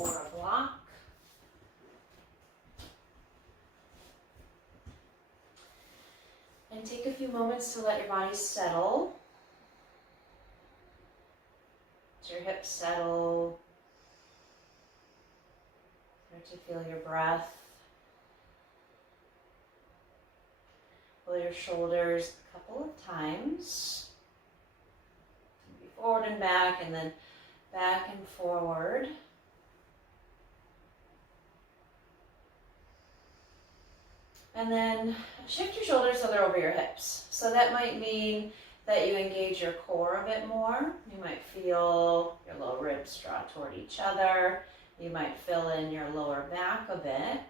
or a block. And take a few moments to let your body settle. Let your hips settle. Start to feel your breath. Pull your shoulders a couple of times. Forward and back, and then back and forward. And then shift your shoulders so they're over your hips. So that might mean that you engage your core a bit more. You might feel your lower ribs draw toward each other. You might fill in your lower back a bit.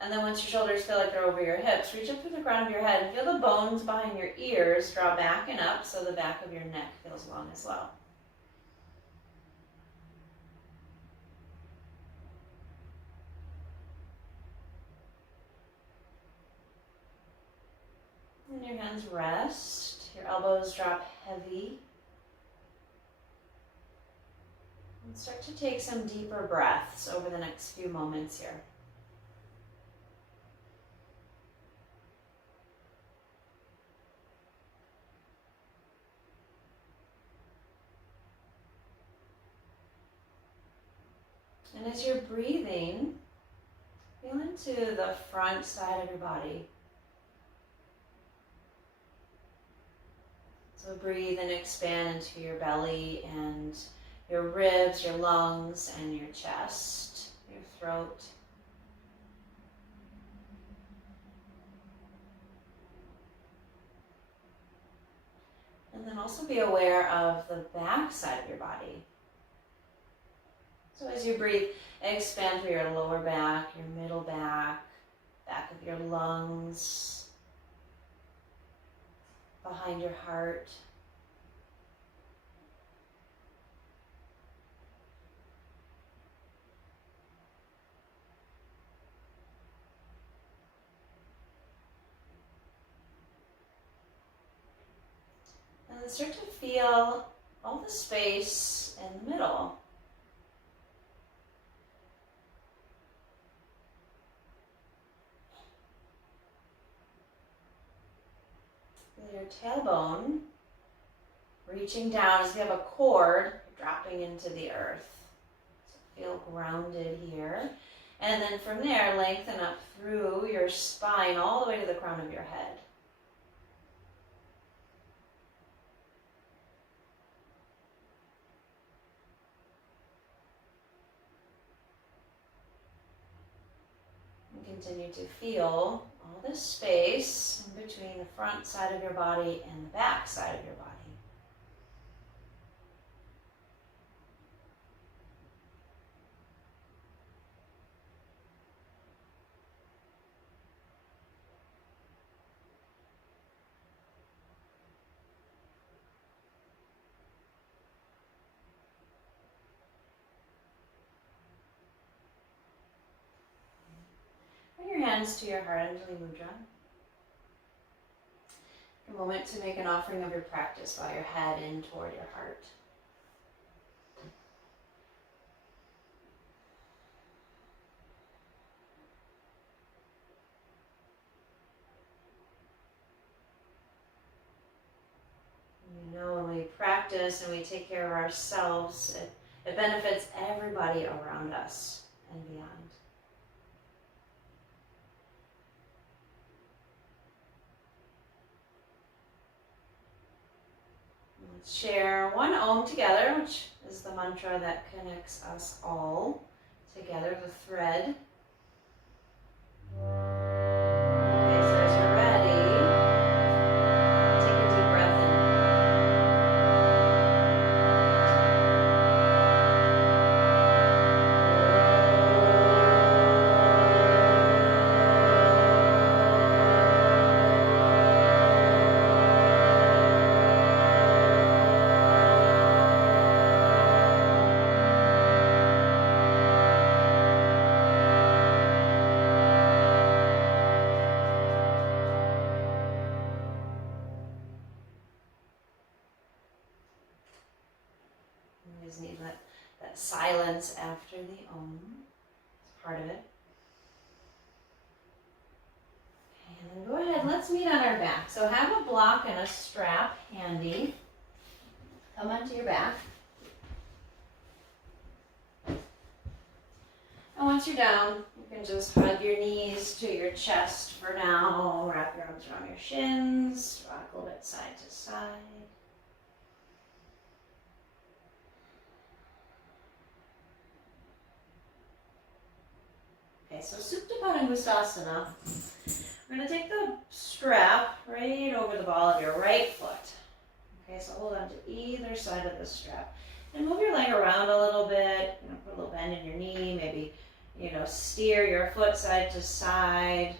And then once your shoulders feel like they're over your hips, reach up through the crown of your head and feel the bones behind your ears draw back and up so the back of your neck feels long as well. And your hands rest, your elbows drop heavy. And start to take some deeper breaths over the next few moments here. And as you're breathing, feel into the front side of your body. So breathe and expand into your belly and your ribs, your lungs, and your chest, your throat. And then also be aware of the back side of your body. So as you breathe, expand through your lower back, your middle back, back of your lungs, behind your heart. And then start to feel all the space in the middle. Feel your tailbone reaching down as if you have a cord dropping into the earth. So feel grounded here. And then from there, lengthen up through your spine all the way to the crown of your head. Continue to feel all this space in between the front side of your body and the back side of your body. Bring your hands to your heart, Anjali Mudra. A moment to make an offering of your practice while your head in toward your heart. You know, when we practice and we take care of ourselves, it benefits everybody around us and beyond. Let's share one Om together, which is the mantra that connects us all together, the thread. Okay, so as you're ready, take a deep breath in. You just need to let that silence after the Om is part of it. And then go ahead, let's meet on our back. So have a block and a strap handy. Come onto your back. And once you're down, you can just hug your knees to your chest for now. Wrap your arms around your shins. Rock a little bit side to side. Okay, so Supta Padangusthasana. We're going to take the strap right over the ball of your right foot. Okay, so hold on to either side of the strap. And move your leg around a little bit. Put a little bend in your knee. Maybe, steer your foot side to side.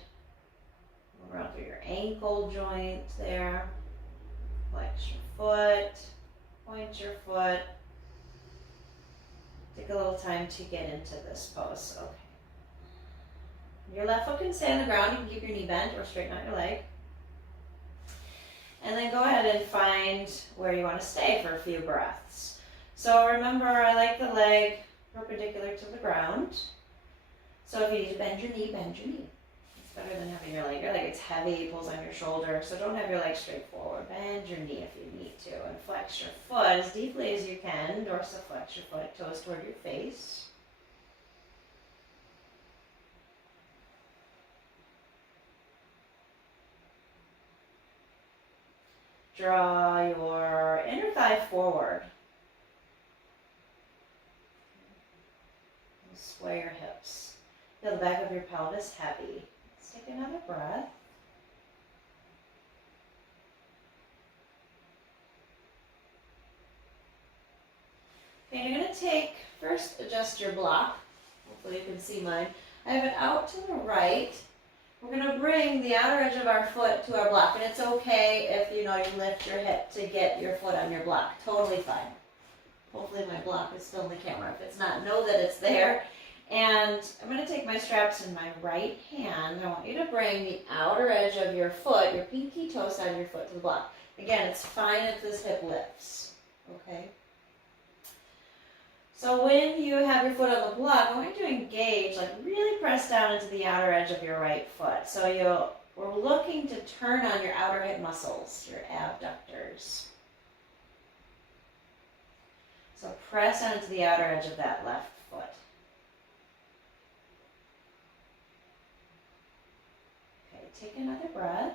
Move around through your ankle joint there. Flex your foot. Point your foot. Take a little time to get into this pose. Okay. Your left foot can stay on the ground. You can keep your knee bent or straighten out your leg. And then go ahead and find where you want to stay for a few breaths. So remember, I like the leg perpendicular to the ground. So if you need to bend your knee, bend your knee. It's better than having your leg. Your leg is heavy, pulls on your shoulder. So don't have your leg straight forward. Bend your knee if you need to. And flex your foot as deeply as you can. Dorsiflex your foot, toes toward your face. Draw your inner thigh forward. Sway your hips. Feel the back of your pelvis heavy. Let's take another breath. Okay, you're going to first adjust your block. Hopefully you can see mine. I have it out to the right. We're going to bring the outer edge of our foot to our block, and it's okay if you lift your hip to get your foot on your block. Totally fine. Hopefully my block is still in the camera. If it's not, know that it's there. And I'm going to take my straps in my right hand. I want you to bring the outer edge of your foot, your pinky toe side of your foot, to the block. Again, it's fine if this hip lifts. Okay? So when you have your foot on the block, I want you to engage, really press down into the outer edge of your right foot. So we're looking to turn on your outer hip muscles, your abductors. So press down into the outer edge of that left foot. Okay, take another breath.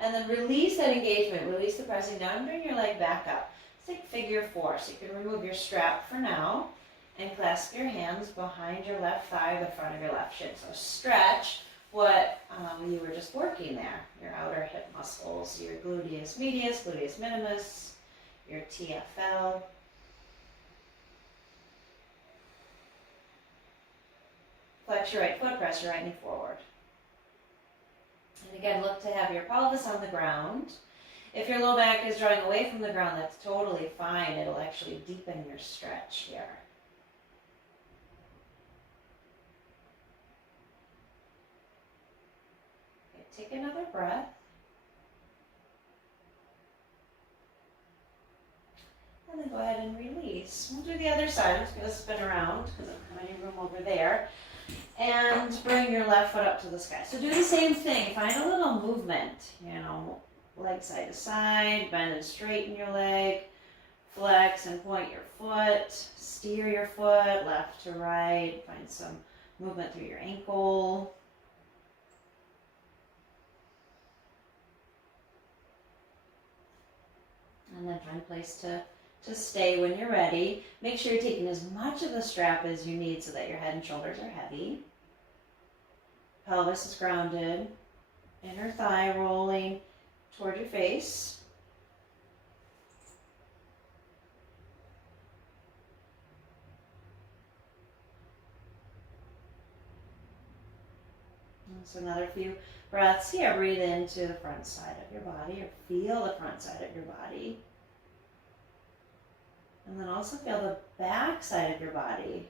And then release that engagement. Release the pressing down. Bring your leg back up. Let's take figure 4. So you can remove your strap for now and clasp your hands behind your left thigh, the front of your left shin. So stretch what you were just working there. Your outer hip muscles, your gluteus medius, gluteus minimus, your TFL. Flex your right foot, press your right knee forward. And again, look to have your pelvis on the ground. If your low back is drawing away from the ground, that's totally fine. It'll actually deepen your stretch here. Okay, take another breath. And then go ahead and release. We'll do the other side. I'm just going to spin around because I don't have any room over there. And bring your left foot up to the sky. So do the same thing. Find a little movement, leg side to side, bend and straighten your leg, flex and point your foot, steer your foot left to right, find some movement through your ankle. And then find a place to stay when you're ready. Make sure you're taking as much of the strap as you need so that your head and shoulders are heavy. Pelvis is grounded. Inner thigh rolling toward your face. And so another few breaths here. Breathe into the front side of your body, or feel the front side of your body. And then also feel the back side of your body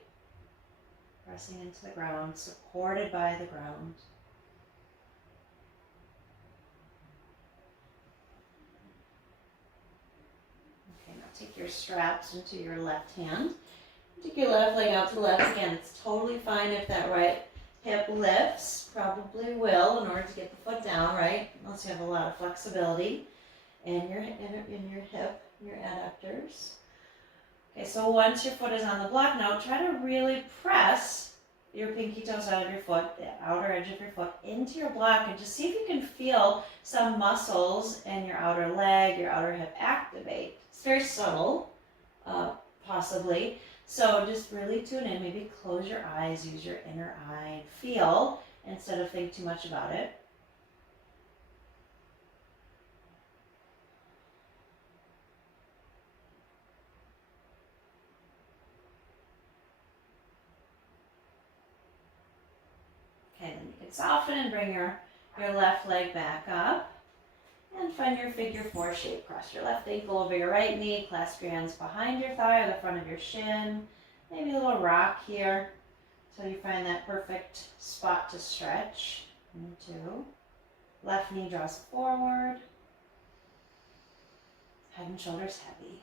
pressing into the ground, supported by the ground. take your straps into your left hand. Take your left leg out to the left. Again, it's totally fine if that right hip lifts. Probably will in order to get the foot down, right? Unless you have a lot of flexibility in your hip, your adductors. Okay, so once your foot is on the block, now try to really press your pinky toes out of your foot, the outer edge of your foot, into your block, and just see if you can feel some muscles in your outer leg, your outer hip activate. It's very subtle, possibly. So just really tune in, maybe close your eyes, use your inner eye, and feel instead of think too much about it. Okay, then you can soften and bring your left leg back up and find your figure four shape. Cross your left ankle over your right knee, clasp your hands behind your thigh or the front of your shin. Maybe a little rock here until you find that perfect spot to stretch into. Left knee draws forward. Head and shoulders heavy.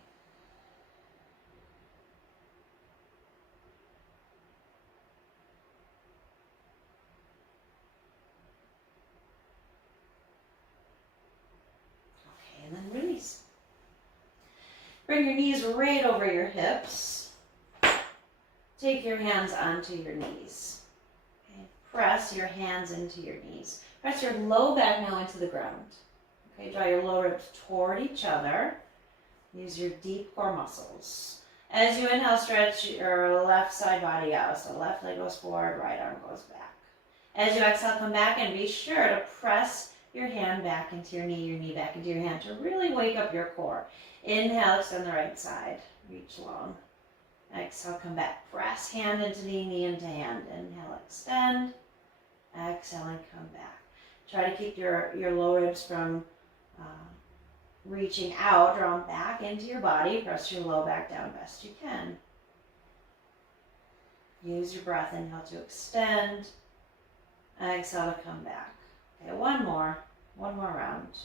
Okay, and then release. Bring your knees right over your hips. Take your hands onto your knees. Okay, press your hands into your knees. Press your low back now into the ground. Okay, draw your lower ribs toward each other. Use your deep core muscles. As you inhale, stretch your left side body out. So left leg goes forward, right arm goes back. As you exhale, come back and be sure to press your hand back into your knee back into your hand to really wake up your core. Inhale, extend the right side. Reach long. Exhale, come back. Press hand into knee into hand. Inhale, extend. Exhale, and come back. Try to keep your low ribs from reaching out. Draw them back into your body. Press your low back down best you can. Use your breath. Inhale to extend. Exhale to come back. Okay, one more round.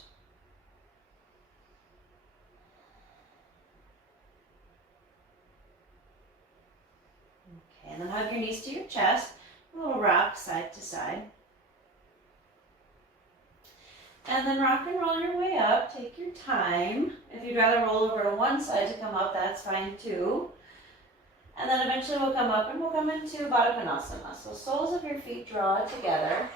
Okay, and then hug your knees to your chest. A little rock side to side. And then rock and roll your way up. Take your time. If you'd rather roll over to one side to come up, that's fine too. And then eventually we'll come up and we'll come into Baddha Konasana. So soles of your feet draw together.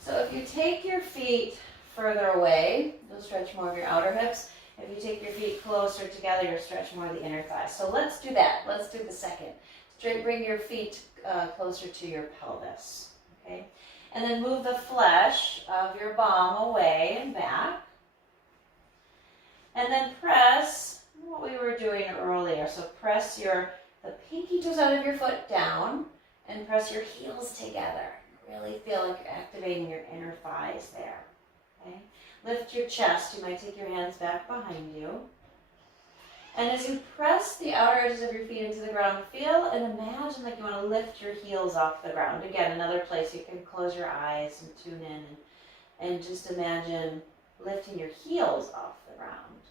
So if you take your feet further away, you'll stretch more of your outer hips. If you take your feet closer together, you'll stretch more of the inner thighs. So let's do that. Let's do the second. Bring your feet closer to your pelvis. Okay? And then move the flesh of your bum away and back. And then press what we were doing earlier. So press the pinky toes out of your foot down and press your heels together. Really feel like you're activating your inner thighs there. Okay? Lift your chest. You might take your hands back behind you. And as you press the outer edges of your feet into the ground, feel and imagine like you want to lift your heels off the ground. Again, another place you can close your eyes and tune in and just imagine lifting your heels off the ground.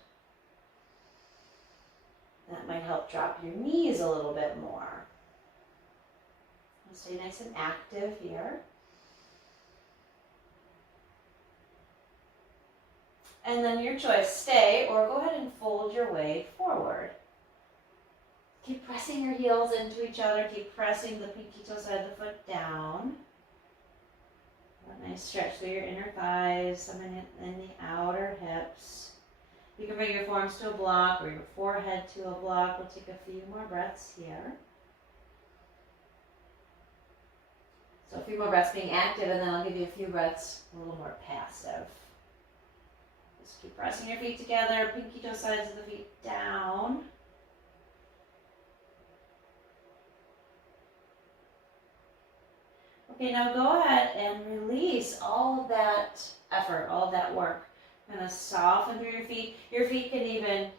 That might help drop your knees a little bit more. Stay nice and active here. And then your choice, stay or go ahead and fold your way forward. Keep pressing your heels into each other. Keep pressing the pinky toe side of the foot down. A nice stretch through your inner thighs, some in the outer hips. You can bring your forearms to a block or your forehead to a block. We'll take a few more breaths here. So a few more breaths being active, and then I'll give you a few breaths a little more passive. Just keep pressing your feet together, pinky toe sides of the feet down. Okay, now go ahead and release all of that effort, all of that work. Kind of soften through your feet. Your feet can even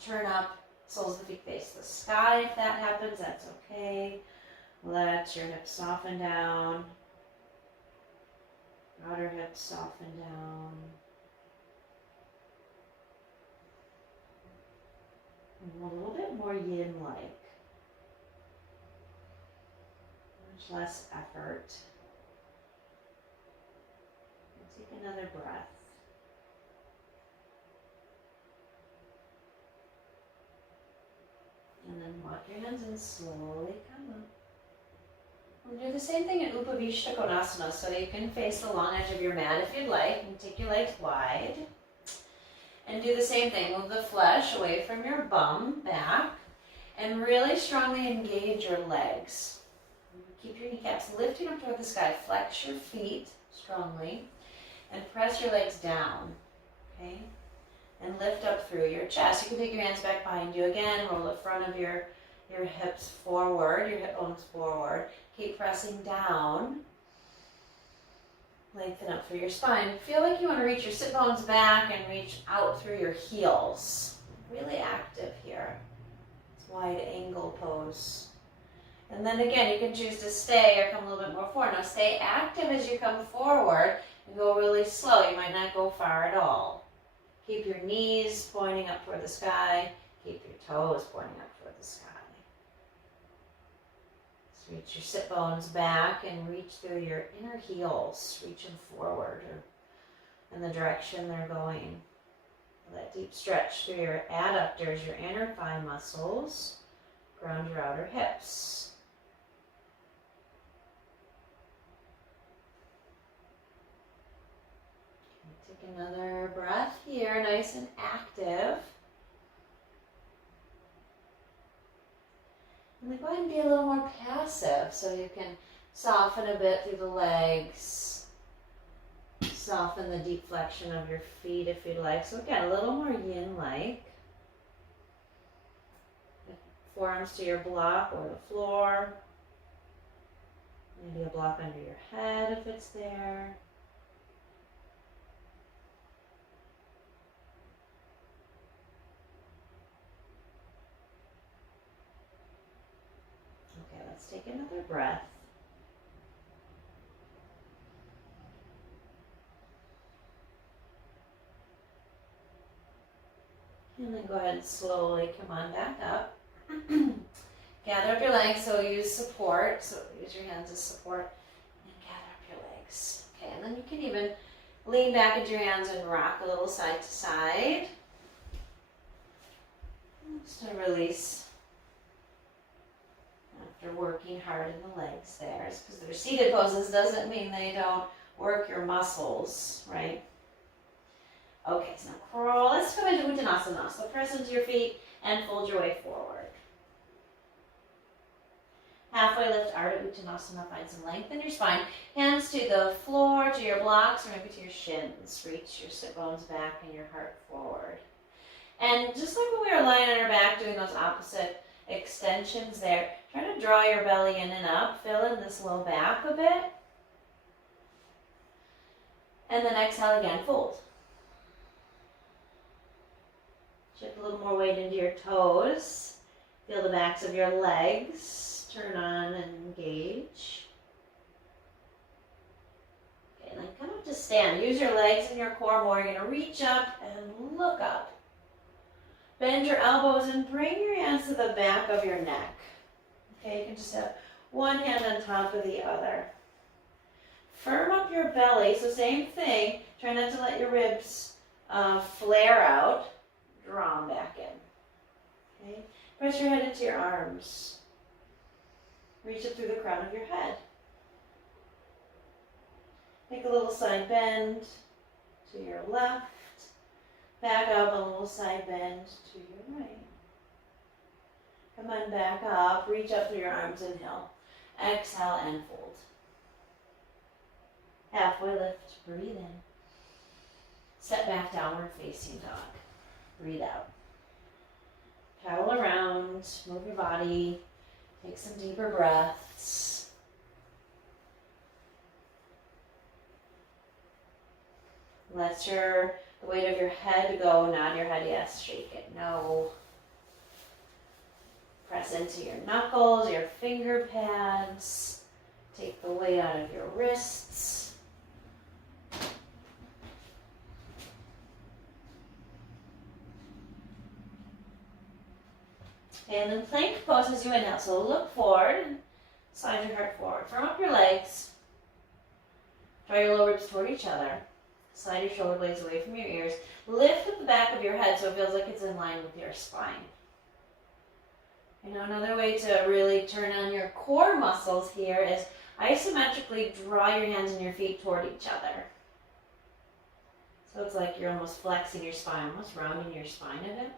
turn up, soles of the feet face the sky if that happens, that's okay. Let your hips soften down. Outer hips soften down. a little bit more yin-like. Much less effort. Take another breath. And then walk your hands in, slowly come up. We'll do the same thing in Upavishta Konasana, so you can face the long edge of your mat if you'd like, and take your legs wide. And do the same thing, move the flesh away from your bum, back, and really strongly engage your legs. Keep your kneecaps lifting up toward the sky, flex your feet strongly, and press your legs down, okay? And lift up through your chest. You can take your hands back behind you again, roll the front of your hips forward, your hip bones forward. Keep pressing down. Lengthen up through your spine. Feel like you want to reach your sit bones back and reach out through your heels. Really active here. It's wide angle pose. And then again, you can choose to stay or come a little bit more forward. Now stay active as you come forward and go really slow. You might not go far at all. Keep your knees pointing up toward the sky. Keep your toes pointing up toward the sky. Just reach your sit bones back and reach through your inner heels. Reach them forward or in the direction they're going. That deep stretch through your adductors, your inner thigh muscles. Ground your outer hips. Take another breath here, nice and active. And then go ahead and be a little more passive, so you can soften a bit through the legs. Soften the deep flexion of your feet if you'd like. So again, a little more yin-like. Forearms to your block or the floor. Maybe a block under your head if it's there. Okay, let's take another breath. And then go ahead and slowly come on back up. Gather up your legs, so use support. So use your hands as support and gather up your legs. Okay, and then you can even lean back into your hands and rock a little side to side. Just to release after working hard in the legs there. Because they're seated poses doesn't mean they don't work your muscles, right? Okay, so now crawl. Let's come into Uttanasana. So press into your feet and fold your way forward. Halfway lift, Ardha Uttanasana. Find some length in your spine. Hands to the floor, to your blocks, or maybe to your shins. Reach your sit bones back and your heart forward. And just like when we were lying on our back doing those opposite extensions there, try to draw your belly in and up. Fill in this low back a bit. And then exhale again, fold. Shift a little more weight into your toes. Feel the backs of your legs. Turn on and engage. Okay, then come up to stand. Use your legs and your core more. You're going to reach up and look up. Bend your elbows and bring your hands to the back of your neck. Okay, you can just have one hand on top of the other. Firm up your belly. So same thing. Try not to let your ribs flare out. Draw them back in. Okay, press your head into your arms. Reach up through the crown of your head. Make a little side bend to your left. Back up, a little side bend to your right. Come on back up. Reach up through your arms, inhale. Exhale and fold. Halfway lift, breathe in. Step back, downward facing dog. Breathe out. Paddle around, move your body. Take some deeper breaths. Let the weight of your head go. Nod your head yes, shake it no. Press into your knuckles, your finger pads. Take the weight out of your wrists. And then plank pose as you inhale. So look forward, slide your heart forward. Firm up your legs. Draw your lower ribs toward each other. Slide your shoulder blades away from your ears. Lift up the back of your head so it feels like it's in line with your spine. You know, another way to really turn on your core muscles here is isometrically draw your hands and your feet toward each other. So it's like you're almost flexing your spine, almost rounding your spine a bit.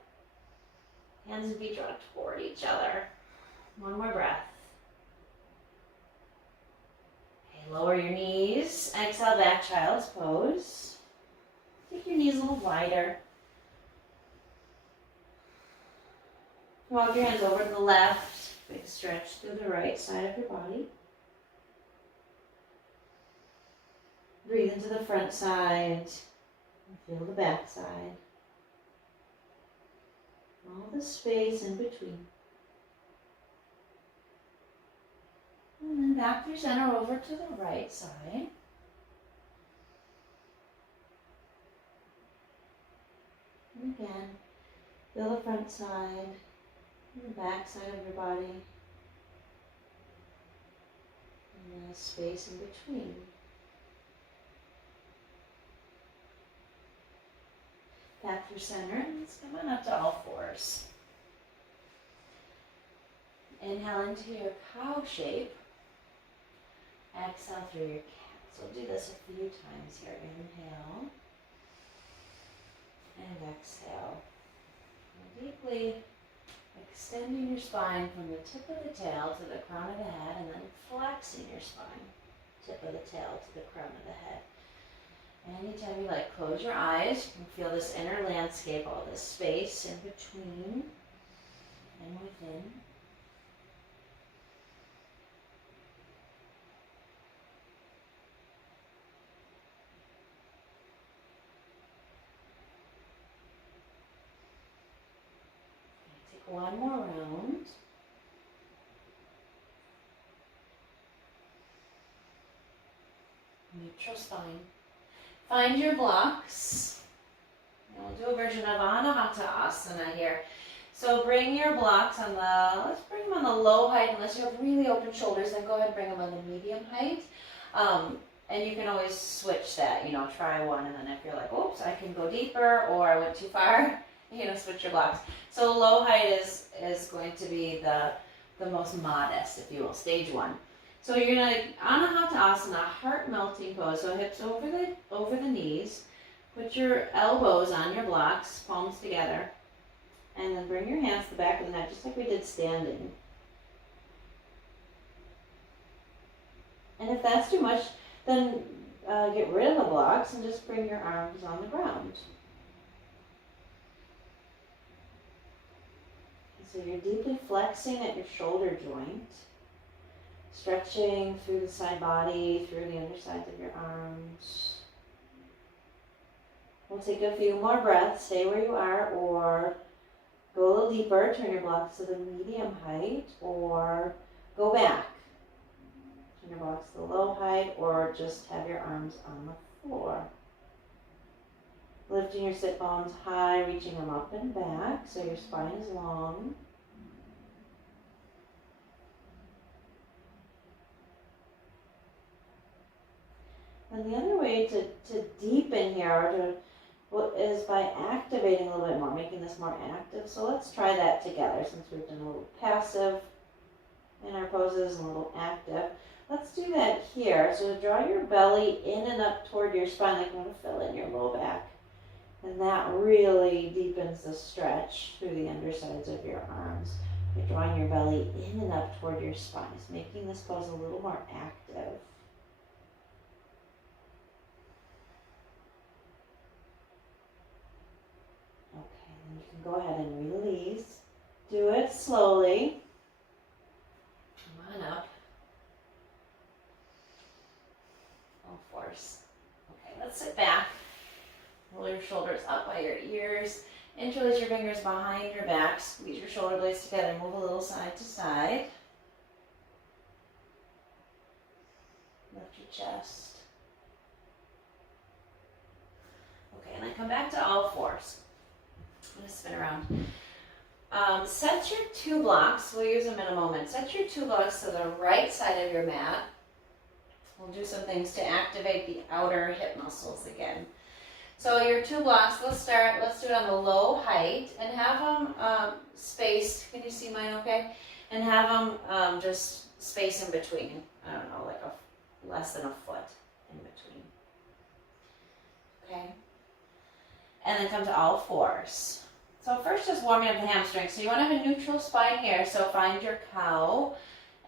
Hands and feet draw toward each other. One more breath. Okay, lower your knees. Exhale, back child's pose. Take your knees a little wider. Walk your hands over to the left. Big stretch through the right side of your body. Breathe into the front side. And feel the back side. All the space in between. And then back through center over to the right side. And again, feel the front side and the back side of your body. And the space in between. Back through center. Let's come on up to all fours. Inhale into your cow shape. Exhale through your cat. So we'll do this a few times here. Inhale. And exhale. And deeply extending your spine from the tip of the tail to the crown of the head, and then flexing your spine. Tip of the tail to the crown of the head. Anytime you like, close your eyes. You can feel this inner landscape, all this space in between and within. Take one more round. Neutral spine. Find your blocks. And we'll do a version of Anahata Asana here. So bring your blocks on the, let's bring them on the low height. Unless you have really open shoulders, then go ahead and bring them on the medium height. And you can always switch that, you know, try one, and then if you're like, oops, I can go deeper, or I went too far, you know, switch your blocks. So low height is going to be the most modest, if you will, stage one. So you're gonna Anahata Asana, heart melting pose. So hips over the knees. Put your elbows on your blocks, palms together, and then bring your hands to the back of the neck, just like we did standing. And if that's too much, then get rid of the blocks and just bring your arms on the ground. So you're deeply flexing at your shoulder joint. Stretching through the side body, through the undersides of your arms. We'll take a few more breaths. Stay where you are, or go a little deeper. Turn your blocks to the medium height, or go back. Turn your blocks to the low height, or just have your arms on the floor. Lifting your sit bones high, reaching them up and back so your spine is long. And the other way to deepen here is by activating a little bit more, making this more active. So let's try that together, since we've done a little passive in our poses and a little active. Let's do that here. So draw your belly in and up toward your spine, like you want to fill in your low back. And that really deepens the stretch through the undersides of your arms. You're drawing your belly in and up toward your spine. It's making this pose a little more active. You can go ahead and release. Do it slowly. Come on up. Full force. Okay, let's sit back. Roll your shoulders up by your ears. Interlace your fingers behind your back. Squeeze your shoulder blades together. Move a little side to side. Lift your chest. Okay, and then come back to all fours. I'm going to spin around. Set your 2 blocks, we'll use them in a moment. Set your 2 blocks to the right side of your mat. We'll do some things to activate the outer hip muscles again. So your 2 blocks, let's do it on the low height and have them spaced. Can you see mine okay? And have them just space in between. I don't know, like less than a foot in between. Okay? And then come to all fours. So first just warming up the hamstrings. So you want to have a neutral spine here. So find your cow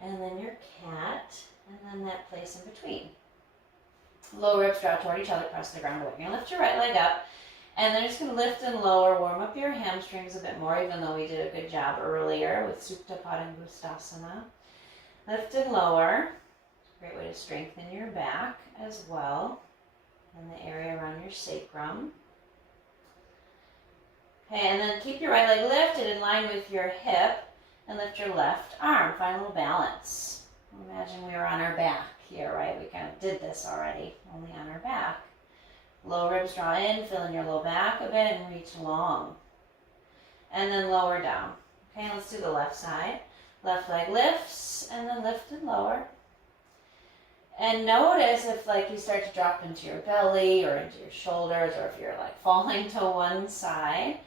and then your cat and then that place in between. Low ribs draw toward each other, press the ground away. You're going to lift your right leg up and then just going to lift and lower, warm up your hamstrings a bit more, even though we did a good job earlier with Supta Padangusthasana. Lift and lower. Great way to strengthen your back as well and the area around your sacrum. Okay, and then keep your right leg lifted in line with your hip and lift your left arm. Find a little balance. Imagine we were on our back here, right? We kind of did this already, only on our back. Low ribs draw in, fill in your low back a bit and reach long. And then lower down. Okay, let's do the left side. Left leg lifts and then lift and lower. And notice if like you start to drop into your belly or into your shoulders or if you're like falling to one side.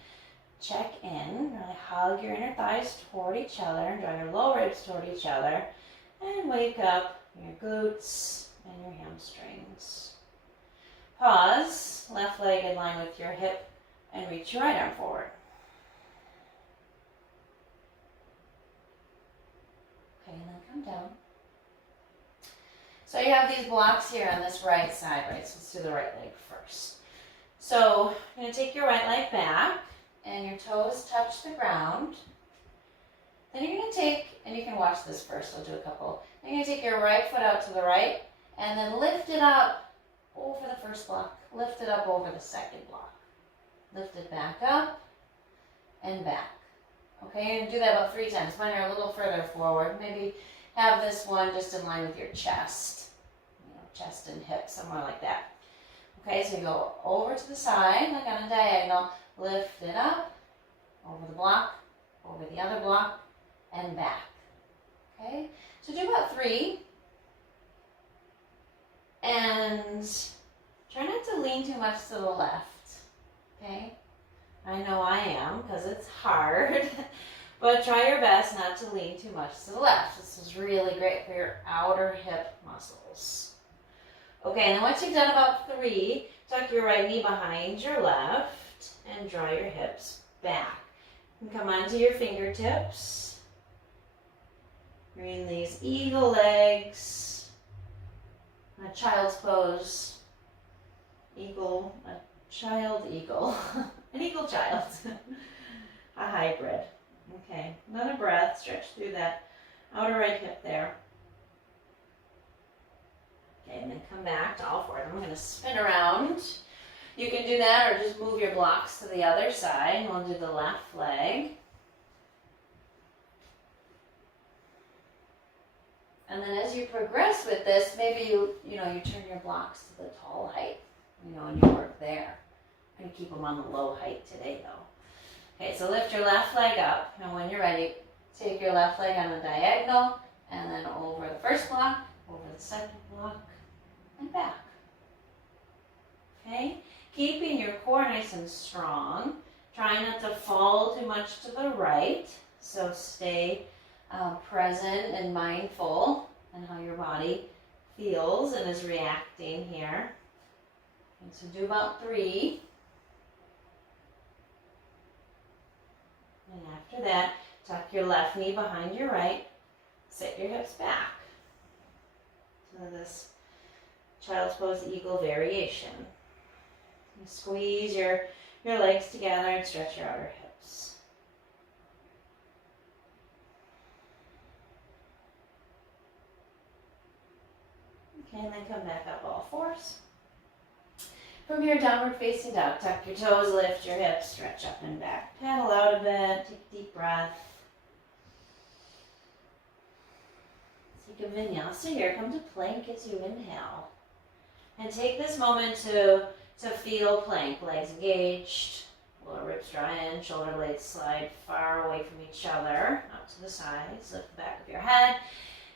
Check in, really hug your inner thighs toward each other and draw your low ribs toward each other and wake up your glutes and your hamstrings. Pause, left leg in line with your hip and reach your right arm forward. Okay, and then come down. So you have these blocks here on this right side, right? So let's do the right leg first. So you're going to take your right leg back and your toes touch the ground. Then you're going to take, and you can watch this first, I'll do a couple. Then you're going to take your right foot out to the right and then lift it up over the first block. Lift it up over the second block. Lift it back up and back. Okay, and do that about 3 times. When you're a little further forward, maybe have this one just in line with your chest. You know, chest and hip, somewhere like that. Okay, so you go over to the side, like on a diagonal, lift it up, over the block, over the other block, and back. Okay, so do about 3. And try not to lean too much to the left. Okay, I know I am because it's hard, but try your best not to lean too much to the left. This is really great for your outer hip muscles. Okay, and then once you've done about 3, tuck your right knee behind your left and draw your hips back. And come onto your fingertips. You're in these eagle legs, a child's pose, eagle, a child eagle, an eagle child, a hybrid. Okay, another breath, stretch through that outer right hip there. Okay, and then come back to all 4. I'm going to spin around. You can do that or just move your blocks to the other side. We'll do the left leg. And then as you progress with this, maybe you turn your blocks to the tall height, and you work there. I'm going to keep them on the low height today though. Okay, so lift your left leg up. Now when you're ready, take your left leg on a diagonal and then over the first block, over the second block, and back. Okay, keeping your core nice and strong. Try not to fall too much to the right. So stay present and mindful in how your body feels and is reacting here. And so do about 3. And after that, tuck your left knee behind your right. Sit your hips back. So this child's pose eagle variation. You squeeze your legs together and stretch your outer hips. Okay, and then come back up all 4s. From your downward facing dog, tuck your toes, lift your hips, stretch up and back. Paddle out a bit, take a deep breath. Take a vinyasa here. Come to plank as you inhale. And take this moment to feel plank. Legs engaged, Lower ribs draw in, shoulder blades slide far away from each other, out to the sides, lift the back of your head,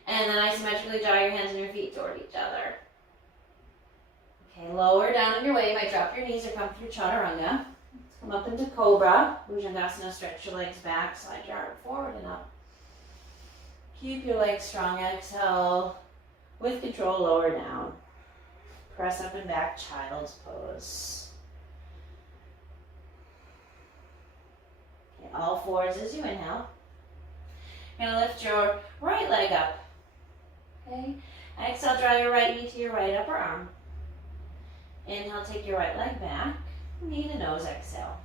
and then isometrically draw your hands and your feet toward each other. Okay, lower down on your way, you might drop your knees or come through chaturanga. Come up into cobra, bhujangasana, stretch your legs back, slide your arm forward and up. Keep your legs strong, exhale, with control, lower down. Press up and back, child's pose. Okay, all fours as you inhale. You're gonna lift your right leg up. Okay, exhale, draw your right knee to your right upper arm. Inhale, take your right leg back. Knee to nose, exhale.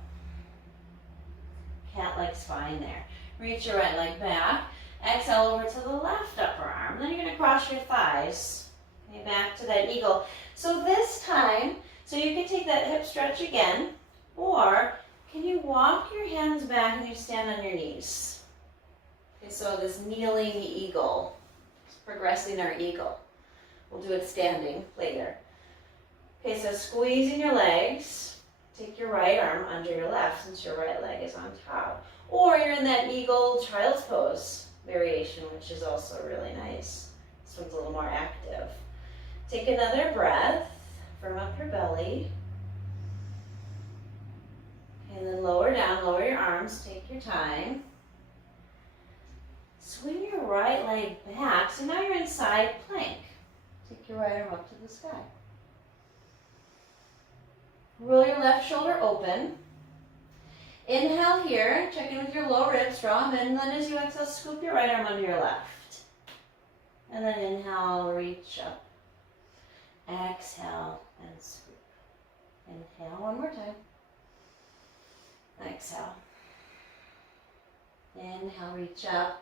Cat-like spine there. Reach your right leg back. Exhale over to the left upper arm. Then you're going to cross your thighs. Okay, back to that eagle. So this time, so you can take that hip stretch again, or can you walk your hands back and you stand on your knees? Okay, so this kneeling eagle, progressing our eagle. We'll do it standing later. Okay, so squeezing your legs. Take your right arm under your left since your right leg is on top. Or you're in that eagle child's pose variation, which is also really nice. This one's a little more active. Take another breath. Firm up your belly. And then lower down, lower your arms, take your time. Swing your right leg back. So now you're in side plank. Take your right arm up to the sky. Roll your left shoulder open. Inhale here, check in with your low ribs, draw them in, and then as you exhale, scoop your right arm under your left. And then inhale, reach up. Exhale, and scoop. Inhale one more time. Exhale. Inhale, reach up.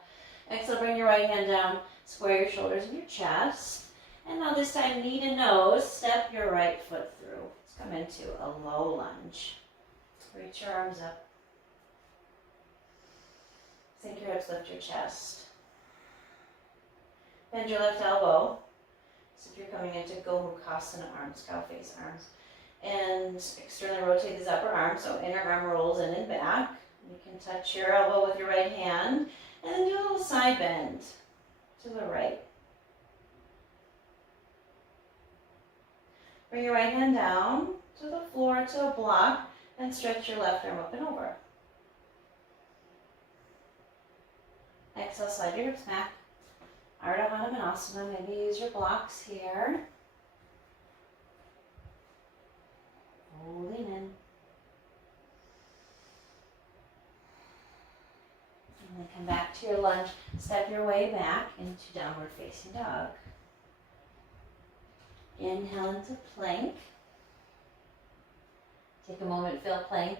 Exhale, bring your right hand down, square your shoulders and your chest. And now this time, knee to nose, step your right foot through. Come into a low lunge. Reach your arms up. Sink your hips, lift your chest. Bend your left elbow. So if you're coming into Gomukhasana arms, cow face arms. And externally rotate these upper arms, so inner arm rolls in and back. You can touch your elbow with your right hand. And then do a little side bend to the right. Bring your right hand down to the floor to a block and stretch your left arm up and over. Exhale, slide your hips back. Ardha Hanumanasana, maybe use your blocks here. Holding in. And then come back to your lunge. Step your way back into downward facing dog. Inhale into plank. Take a moment, feel plank.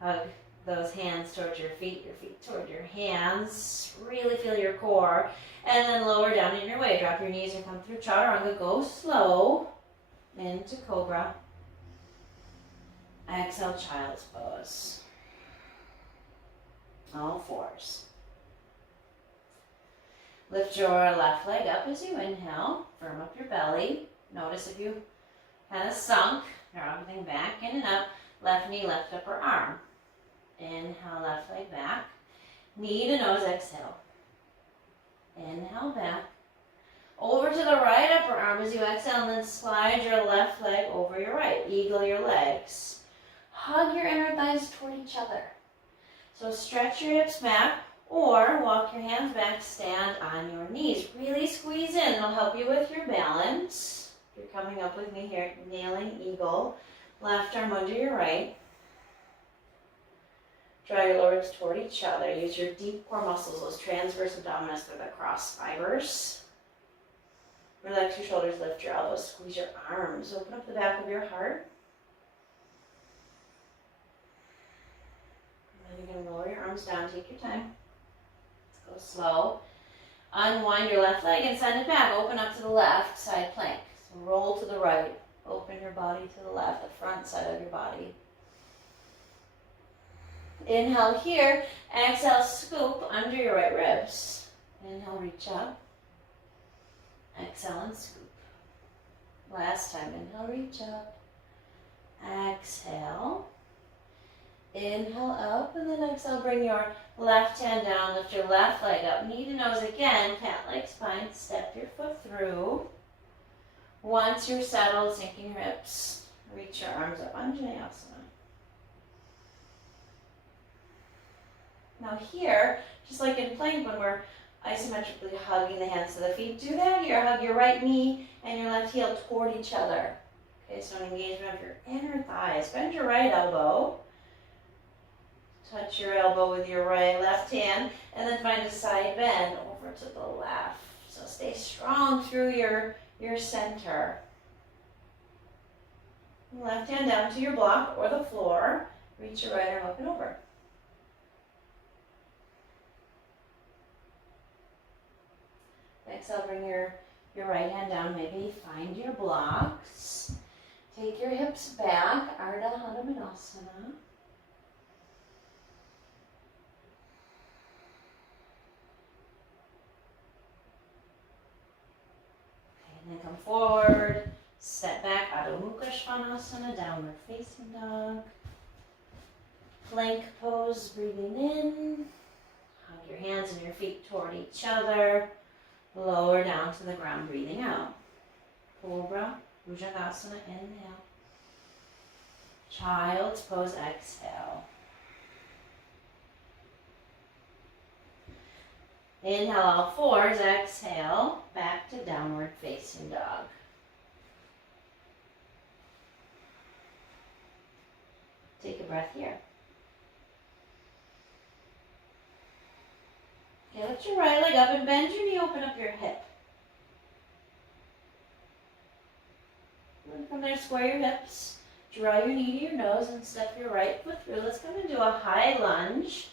Hug those hands towards your feet toward your hands. Really feel your core. And then lower down in your way. Drop your knees or come through chaturanga. Go slow into cobra. Exhale, child's pose. All fours. Lift your left leg up as you inhale. Firm up your belly. Notice if you kind of sunk, draw everything back in and up. Left knee, left upper arm. Inhale, left leg back. Knee to nose, exhale. Inhale, back. Over to the right upper arm as you exhale, and then slide your left leg over your right. Eagle your legs. Hug your inner thighs toward each other. So stretch your hips back. Or walk your hands back, stand on your knees. Really squeeze in. It'll help you with your balance. If you're coming up with me here, kneeling eagle. Left arm under your right. Draw your lower ribs toward each other. Use your deep core muscles, those transverse abdominis for the cross fibers. Relax your shoulders, lift your elbows, squeeze your arms. Open up the back of your heart. And then you're going to lower your arms down. Take your time. Go slow. Unwind your left leg and send it back. Open up to the left, side plank. So roll to the right. Open your body to the left, the front side of your body. Inhale here. Exhale, scoop under your right ribs. Inhale, reach up. Exhale and scoop. Last time. Inhale, reach up. Exhale. Inhale up, and then exhale, bring your left hand down, lift your left leg up, knee to nose again, cat-like spine, step your foot through. Once you're settled, sinking your hips, reach your arms up, Anjaneyasana. Now here, just like in plank when we're isometrically hugging the hands to the feet, do that here. Hug your right knee and your left heel toward each other. Okay, so an engagement of your inner thighs. Bend your right elbow. Touch your elbow with your left hand, and then find a side bend over to the left. So stay strong through your center. Left hand down to your block or the floor. Reach your right arm up and over. Exhale, bring your right hand down. Maybe find your blocks. Take your hips back, Ardha Hanumanasana. And then come forward, step back, Adho Mukha Svanasana, downward facing dog. Plank pose, breathing in. Hug your hands and your feet toward each other. Lower down to the ground, breathing out. Cobra, Bhujangasana, inhale. Child's pose, exhale. Inhale all fours, exhale, back to downward facing dog. Take a breath here. Okay, lift your right leg up and bend your knee, open up your hip. And from there, square your hips, draw your knee to your nose and step your right foot through. Let's come and do a high lunge.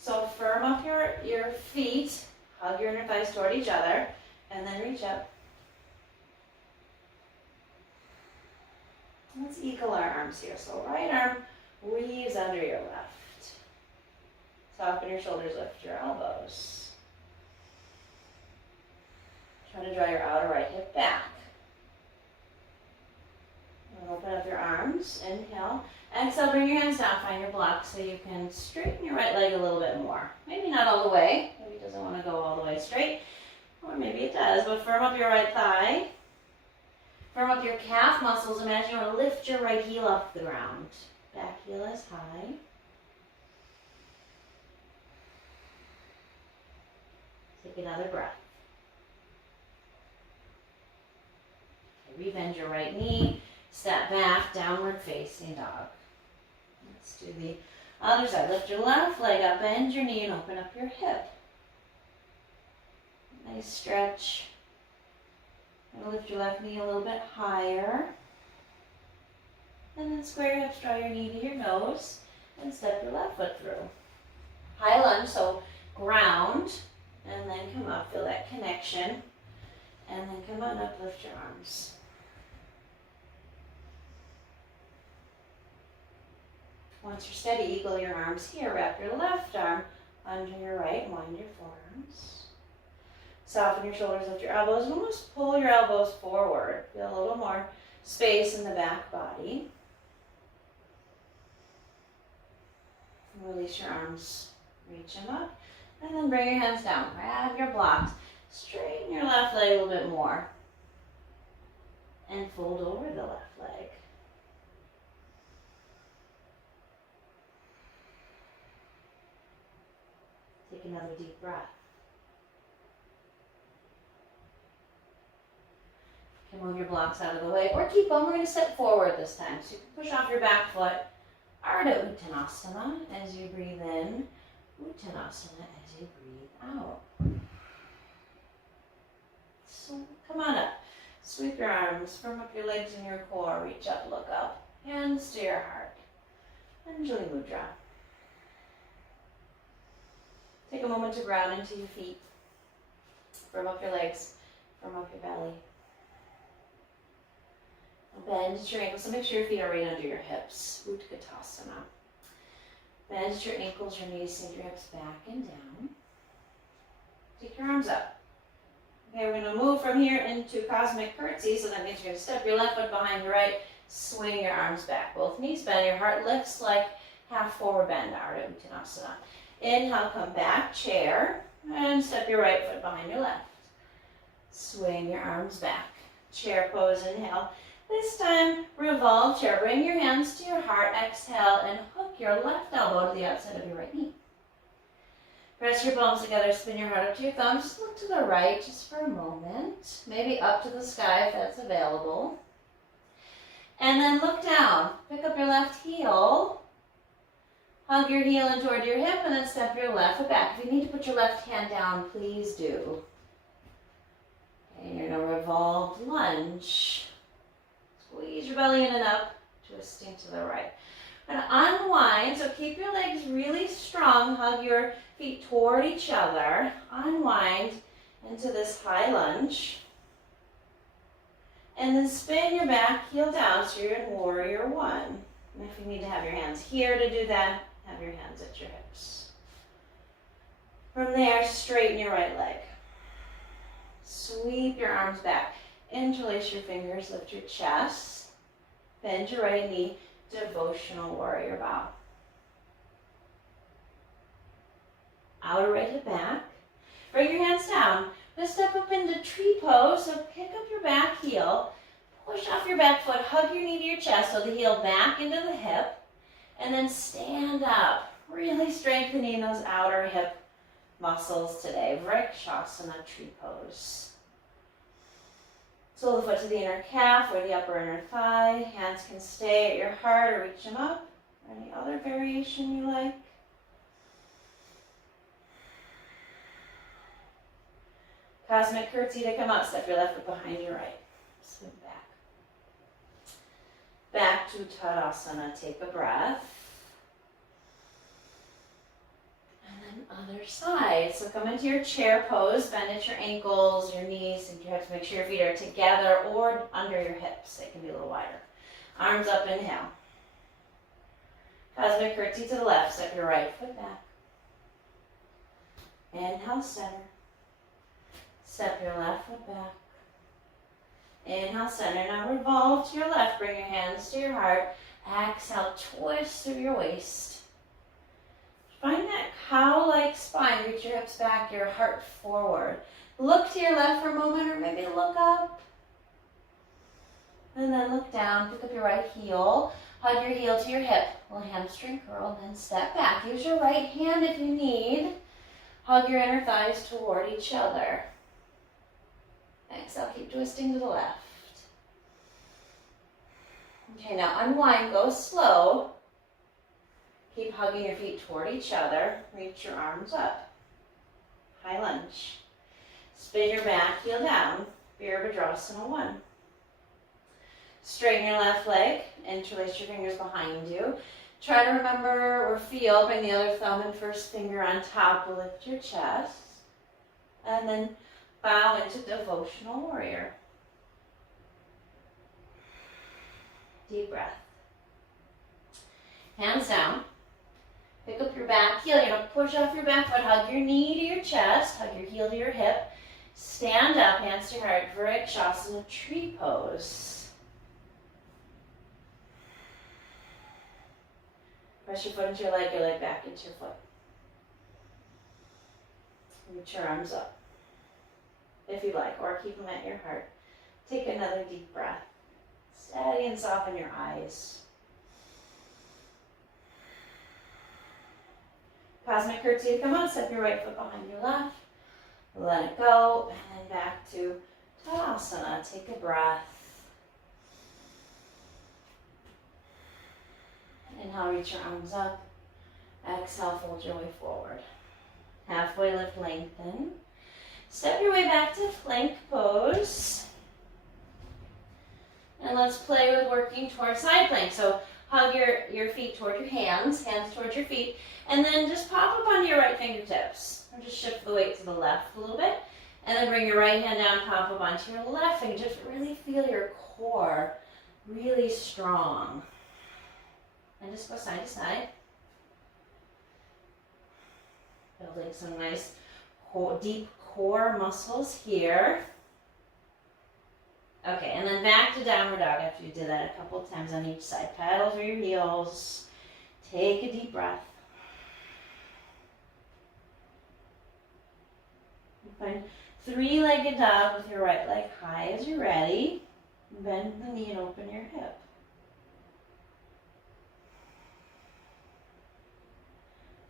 So firm up your feet, hug your inner thighs toward each other, and then reach up. Let's eagle our arms here. So right arm weaves under your left. Soften your shoulders, lift your elbows. Try to draw your outer right hip back. And open up your arms, inhale. Exhale, bring your hands down, find your block so you can straighten your right leg a little bit more. Maybe not all the way, maybe it doesn't want to go all the way straight, or maybe it does, but firm up your right thigh. Firm up your calf muscles. Imagine you want to lift your right heel off the ground. Back heel is high. Take another breath. Okay, rebend your right knee. Step back, downward facing dog. Let's do the other side. Lift your left leg up, bend your knee, and open up your hip. Nice stretch. And lift your left knee a little bit higher. And then square your hips, draw your knee to your nose, and step your left foot through. High lunge, so ground, and then come up, feel that connection. And then come on up, lift your arms. Once you're steady, eagle your arms here. Wrap your left arm under your right and wind your forearms. Soften your shoulders, lift your elbows, and almost pull your elbows forward. Feel a little more space in the back body. And release your arms, reach them up, and then bring your hands down. Grab your blocks. Straighten your left leg a little bit more. And fold over the left leg. Take another deep breath. You can move your blocks out of the way, or keep them. We're going to step forward this time. So you can push off your back foot. Ardha Uttanasana as you breathe in. Uttanasana as you breathe out. So come on up. Sweep your arms, firm up your legs and your core. Reach up, look up. Hands to your heart. Anjali Mudra. Take a moment to ground into your feet. Firm up your legs, firm up your belly. Bend at your ankles, so make sure your feet are right under your hips. Utkatasana. Bend at your ankles, your knees, sink your hips back and down. Take your arms up. Okay, we're going to move from here into cosmic curtsy, so that means you're going to step your left foot behind your right, swing your arms back. Both knees bend, your heart lifts like half forward bend, Ardha Uttanasana. Inhale, come back, chair, and step your right foot behind your left. Swing your arms back. Chair pose, inhale. This time, revolve chair. Bring your hands to your heart. Exhale and hook your left elbow to the outside of your right knee. Press your palms together. Spin your heart up to your thumb. Just look to the right just for a moment. Maybe up to the sky if that's available. And then look down. Pick up your left heel. Hug your heel in toward your hip and then step your left foot back. If you need to put your left hand down, please do. And you're going to revolve lunge. Squeeze your belly in and up, twisting to the right. And unwind, so keep your legs really strong. Hug your feet toward each other. Unwind into this high lunge. And then spin your back heel down, so you're in warrior one. And if you need to have your hands here to do that, have your hands at your hips. From there, straighten your right leg. Sweep your arms back. Interlace your fingers, lift your chest. Bend your right knee, devotional warrior bow. Outer right hip back. Bring your hands down. Let's step up into tree pose. So pick up your back heel. Push off your back foot. Hug your knee to your chest. So the heel back into the hip. And then stand up. Really strengthening those outer hip muscles today. Vrikshasana tree pose. Sole the foot to the inner calf or the upper inner thigh. Hands can stay at your heart or reach them up. Any other variation you like. Cosmic curtsy to come out. Step your left foot behind your right. Swing back. Back to Tadasana. Take a breath. And then other side. So come into your chair pose. Bend at your ankles, your knees, and you have to make sure your feet are together or under your hips. It can be a little wider. Arms up, inhale. Cosmic curtsy to the left. Step your right foot back. Inhale, center. Step your left foot back. Inhale, center. Now revolve to your left. Bring your hands to your heart. Exhale, twist through your waist. Find that cow-like spine. Reach your hips back, your heart forward. Look to your left for a moment, or maybe look up. And then look down. Pick up your right heel. Hug your heel to your hip. Little hamstring curl. Then step back. Use your right hand if you need. Hug your inner thighs toward each other. Exhale. Keep twisting to the left. Okay, now unwind. Go slow. Keep hugging your feet toward each other. Reach your arms up. High lunge. Spin your back heel down. Virabhadrasana 1. Straighten your left leg. Interlace your fingers behind you. Try to remember or feel. Bring the other thumb and first finger on top. Lift your chest. And then bow into devotional warrior. Deep breath. Hands down. Pick up your back heel. You're going to push off your back foot. Hug your knee to your chest. Hug your heel to your hip. Stand up, hands to your heart. Vrikshasana tree pose. Press your foot into your leg back into your foot. Reach your arms up, if you like, or keep them at your heart. Take another deep breath. Steady and soften your eyes. Cosmic curtsy to come out. Step your right foot behind your left. Let it go. And then back to Tadasana. Take a breath. Inhale, reach your arms up. Exhale, fold your way forward. Halfway lift, lengthen. Step your way back to plank pose. And let's play with working towards side plank. So hug your feet toward your hands towards your feet, and then just pop up onto your right fingertips. Or just shift the weight to the left a little bit, and then bring your right hand down, pop up onto your left fingertips. Really feel your core really strong. And just go side to side. Building some nice deep core muscles here. Okay, and then back to downward dog after you did that a couple of times on each side. Paddle through your heels. Take a deep breath. Find three-legged dog with your right leg high as you're ready. Bend the knee and open your hip.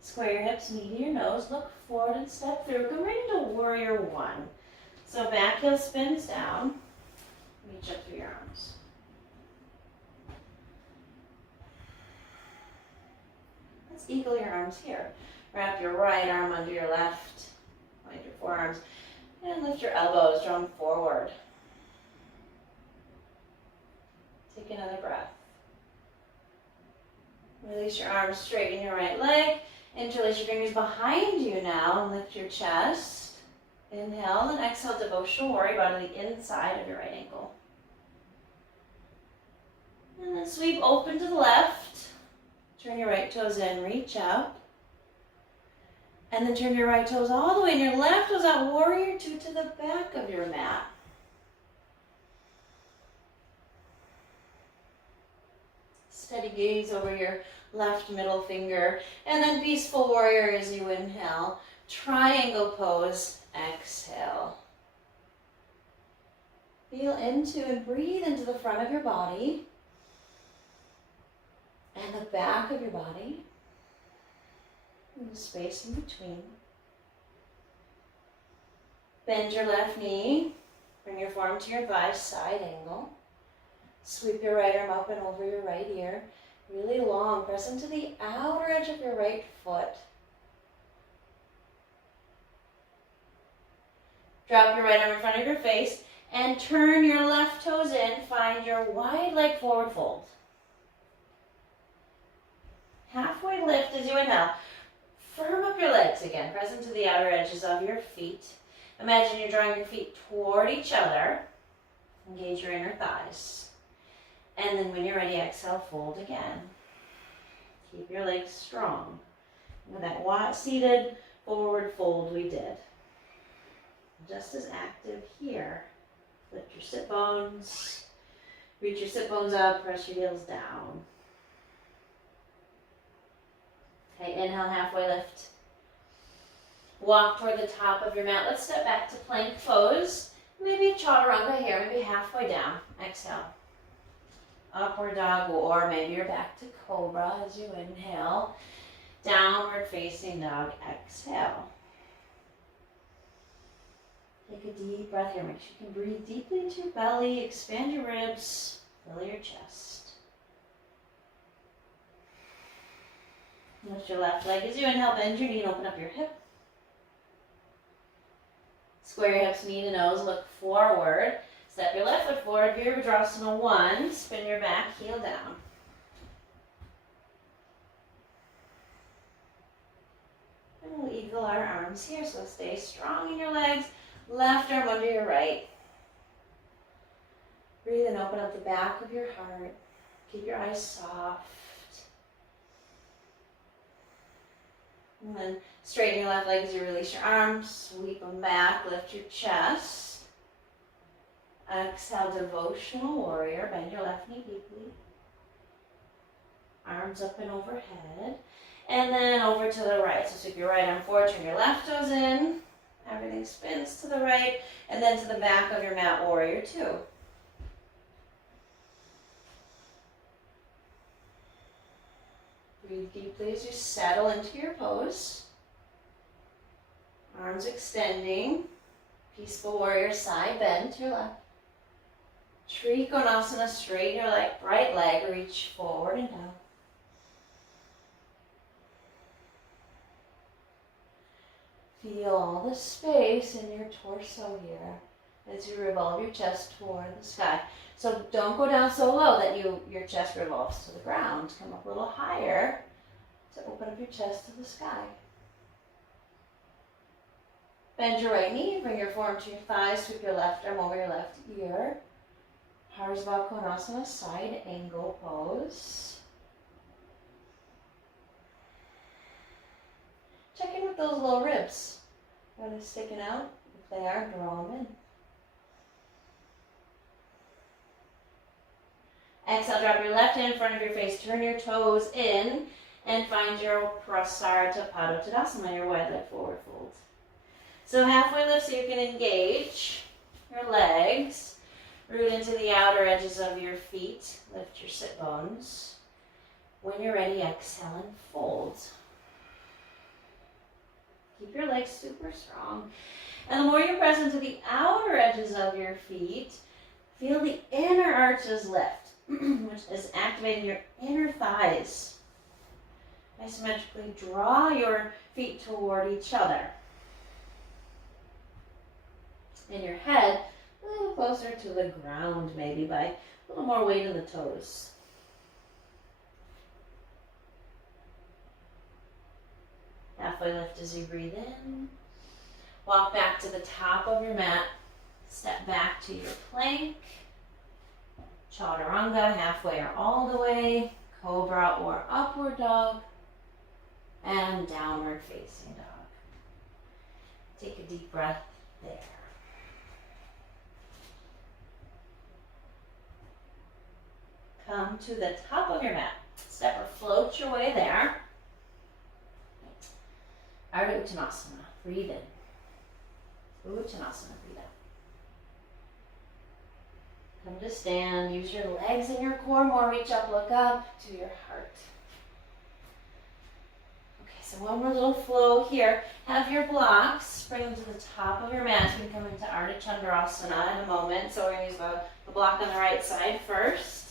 Square your hips, knee to your nose, look forward and step through. Come right into warrior one. So back heel spins down. Reach up through your arms. Let's eagle your arms here. Wrap your right arm under your left. Wind your forearms. And lift your elbows, drum forward. Take another breath. Release your arms, straighten your right leg. Interlace your fingers behind you now and lift your chest. Inhale and exhale, devotional warrior, bow to the inside of your right ankle. And then sweep open to the left. Turn your right toes in, reach up. And then turn your right toes all the way and your left toes out, warrior two to the back of your mat. Steady gaze over your left middle finger. And then peaceful warrior as you inhale. Triangle pose, exhale. Feel into and breathe into the front of your body and the back of your body. And the space in between. Bend your left knee. Bring your forearm to your thigh, side angle. Sweep your right arm up and over your right ear. Really long. Press into the outer edge of your right foot. Drop your right arm in front of your face and turn your left toes in. Find your wide leg forward fold. Halfway lift as you inhale. Firm up your legs again. Press into the outer edges of your feet. Imagine you're drawing your feet toward each other. Engage your inner thighs. And then when you're ready, exhale, fold again. Keep your legs strong. With that seated forward fold we did. Just as active here. Lift your sit bones. Reach your sit bones up, press your heels down. Okay, inhale, halfway lift. Walk toward the top of your mat. Let's step back to plank pose. Maybe chaturanga here, maybe halfway down. Exhale. Upward dog, or maybe you're back to cobra as you inhale. Downward facing dog, exhale. Take a deep breath here. Make sure you can breathe deeply into your belly. Expand your ribs. Fill your chest. Lift your left leg as you inhale. Bend your knee and open up your hip. Square your hips, knee to nose. Look forward. Step your left foot forward. Virabhadrasana 1. Spin your back, heel down. And we'll eagle our arms here. So stay strong in your legs. Left arm under your right. Breathe and open up the back of your heart. Keep your eyes soft. And then straighten your left leg as you release your arms. Sweep them back. Lift your chest. Exhale, devotional warrior. Bend your left knee deeply. Arms up and overhead. And then over to the right. So sweep your right arm forward. Turn your left toes in. Everything spins to the right, and then to the back of your mat, warrior two. Breathe deeply as you settle into your pose. Arms extending. Peaceful warrior side bend to your left. Trikonasana, straighten your right leg, reach forward and down. Feel all the space in your torso here as you revolve your chest toward the sky. So don't go down so low that your chest revolves to the ground. Come up a little higher to open up your chest to the sky. Bend your right knee, bring your forearm to your thighs, sweep your left arm over your left ear. Parsva Konasana, side angle pose. Check in with those little ribs. Are they sticking out? If they are, draw them in. Exhale, drop your left hand in front of your face. Turn your toes in And find your Prasarita Padottanasana, your wide leg forward fold. So halfway lift so you can engage your legs. Root into the outer edges of your feet. Lift your sit bones. When you're ready, exhale and fold. Keep your legs super strong. And the more you press into the outer edges of your feet, feel the inner arches lift, which is activating your inner thighs. Isometrically draw your feet toward each other. And your head a little closer to the ground, maybe by a little more weight in the toes. Halfway lift as you breathe in. Walk back to the top of your mat. Step back to your plank. Chaturanga, halfway or all the way. Cobra or upward dog. And downward facing dog. Take a deep breath there. Come to the top of your mat. Step or float your way there. Ardha Uttanasana. Breathe in. Uttanasana. Breathe out. Come to stand. Use your legs and your core more. Reach up, look up to your heart. Okay, so one more little flow here. Have your blocks. Bring them to the top of your mat. You can come into Ardha Chandrasana in a moment. So we're going to use the block on the right side first.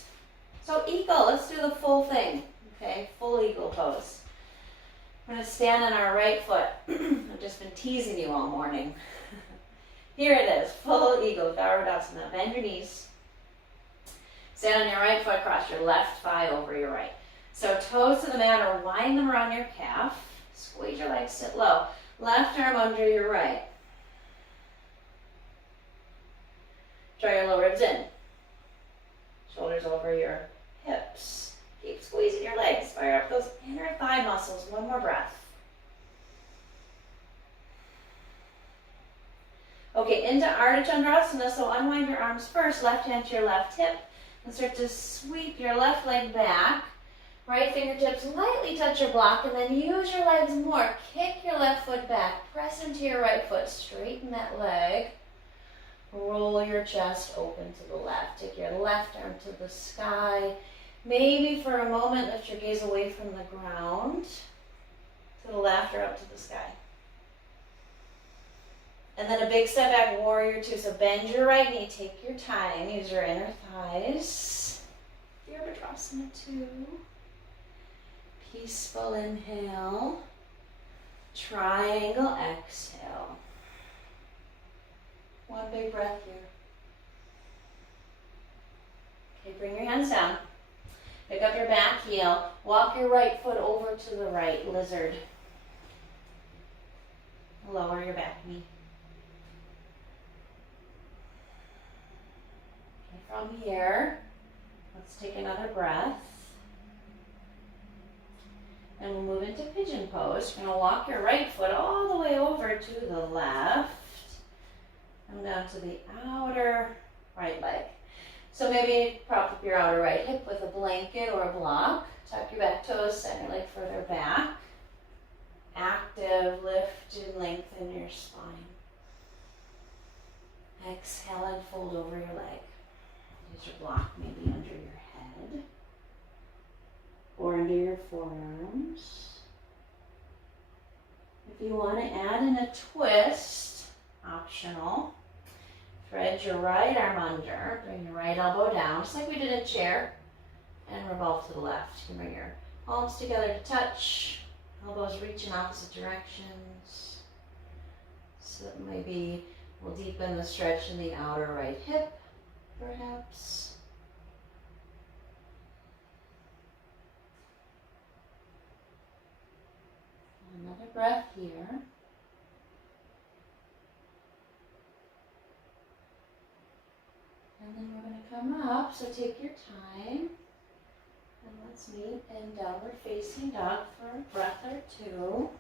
So eagle. Let's do the full thing. Okay, full eagle pose. We're going to stand on our right foot. I've just been teasing you all morning. Here it is, full eagle, Garudasana. Bend your knees. Stand on your right foot, cross your left thigh over your right. So toes to the mat or wind them around your calf. Squeeze your legs, sit low. Left arm under your right. Draw your low ribs in. Shoulders over your hips. Keep squeezing your legs. Fire up those inner thigh muscles. One more breath. Okay, into Ardha Chandrasana. So unwind your arms first. Left hand to your left hip. And start to sweep your left leg back. Right fingertips lightly touch your block. And then use your legs more. Kick your left foot back. Press into your right foot. Straighten that leg. Roll your chest open to the left. Take your left arm to the sky. Maybe for a moment, lift your gaze away from the ground, to the left or up to the sky. And then a big step back, warrior two. So bend your right knee, take your time, use your inner thighs. Virabhadrasana 2. Peaceful inhale. Triangle exhale. One big breath here. Okay, bring your hands down. Pick up your back heel. Walk your right foot over to the right, lizard. Lower your back knee. Okay, from here, let's take another breath. And we'll move into pigeon pose. You're going to walk your right foot all the way over to the left. And down to the outer right leg. So maybe prop up your outer right hip with a blanket or a block. Tuck your back toes, send your leg further back. Active, lift and lengthen your spine. Exhale and fold over your leg. Use your block maybe under your head or under your forearms. If you want to add in a twist, optional. Thread your right arm under, bring your right elbow down, just like we did in chair, and revolve to the left. You can bring your palms together to touch, elbows reach in opposite directions. So maybe we'll deepen the stretch in the outer right hip, perhaps. Another breath here. And then we're going to come up, so take your time. And let's meet in downward facing dog for a breath or two.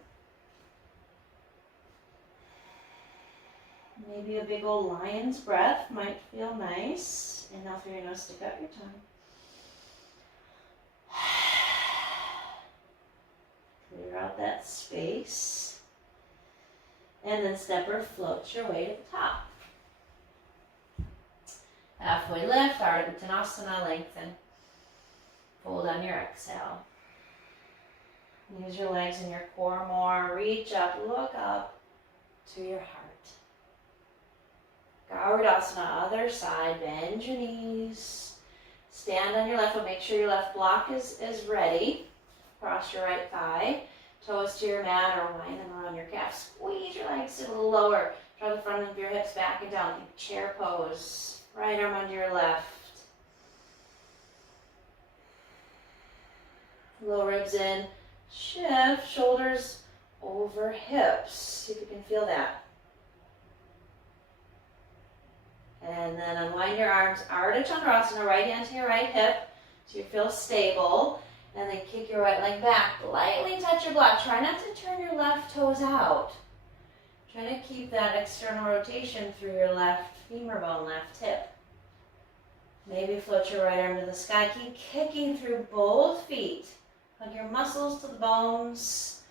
Maybe a big old lion's breath might feel nice. Inhale through your nose, stick out your tongue. Clear out that space. And then step or float your way to the top. Halfway lift, Ardha Uttanasana, lengthen. Fold on your exhale. Use your legs and your core more. Reach up, look up to your heart. Garudasana, other side. Bend your knees. Stand on your left foot. Make sure your left block is ready. Cross your right thigh. Toes to your mat or wind them around your calf. Squeeze your legs a little lower. Draw the front of your hips back and down. Think chair pose. Right arm under your left. Low ribs in. Shift, shoulders over hips. See if you can feel that. And then unwind your arms. Ardha Chandrasana, right hand to your right hip so you feel stable. And then kick your right leg back. Lightly touch your block. Try not to turn your left toes out. Try to keep that external rotation through your left femur bone, left hip. Maybe float your right arm to the sky. Keep kicking through both feet. Hug your muscles to the bones.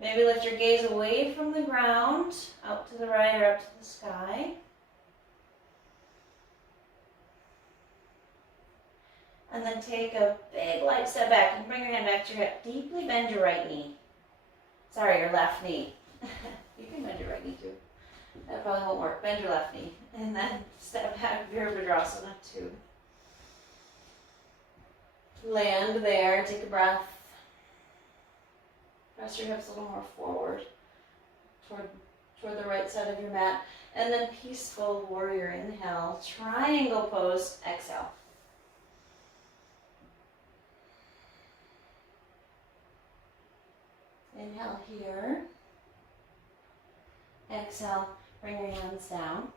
Maybe lift your gaze away from the ground, out to the right or up to the sky. And then take a big light step back and bring your hand back to your hip. Deeply bend your right knee. Sorry, your left knee. You can bend your right knee too. That probably won't work. Bend your left knee. And then step back, Virabhadrasana 2. Land there, take a breath. Press your hips a little more forward toward the right side of your mat. And then peaceful warrior, inhale. Triangle pose, exhale. Inhale here. Exhale, bring your hands down.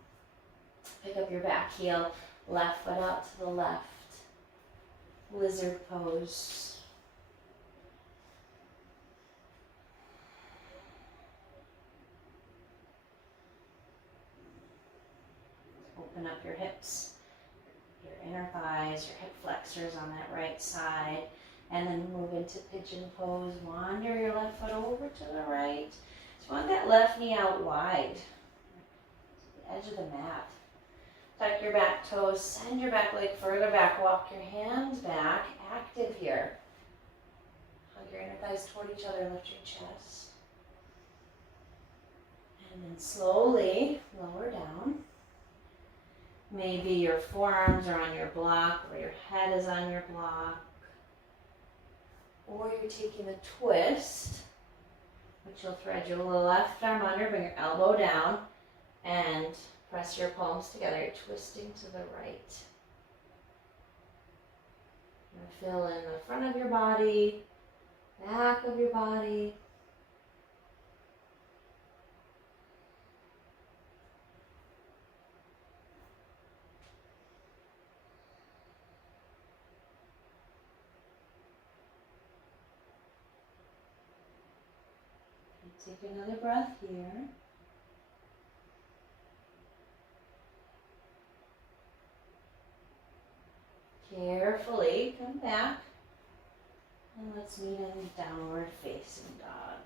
Pick up your back heel, left foot out to the left. Lizard pose. Open up your hips, your inner thighs, your hip flexors on that right side. And then move into pigeon pose. Wander your left foot over to the right. So you want that left knee out wide. The edge of the mat. Tuck your back toes. Send your back leg further back. Walk your hands back. Active here. Hug your inner thighs toward each other. Lift your chest. And then slowly lower down. Maybe your forearms are on your block or your head is on your block. Or you're taking a twist, which you'll thread your left arm under, bring your elbow down, and press your palms together. You're twisting to the right. You're going to fill in the front of your body, back of your body. Take another breath here. Carefully come back and let's meet in downward facing dog.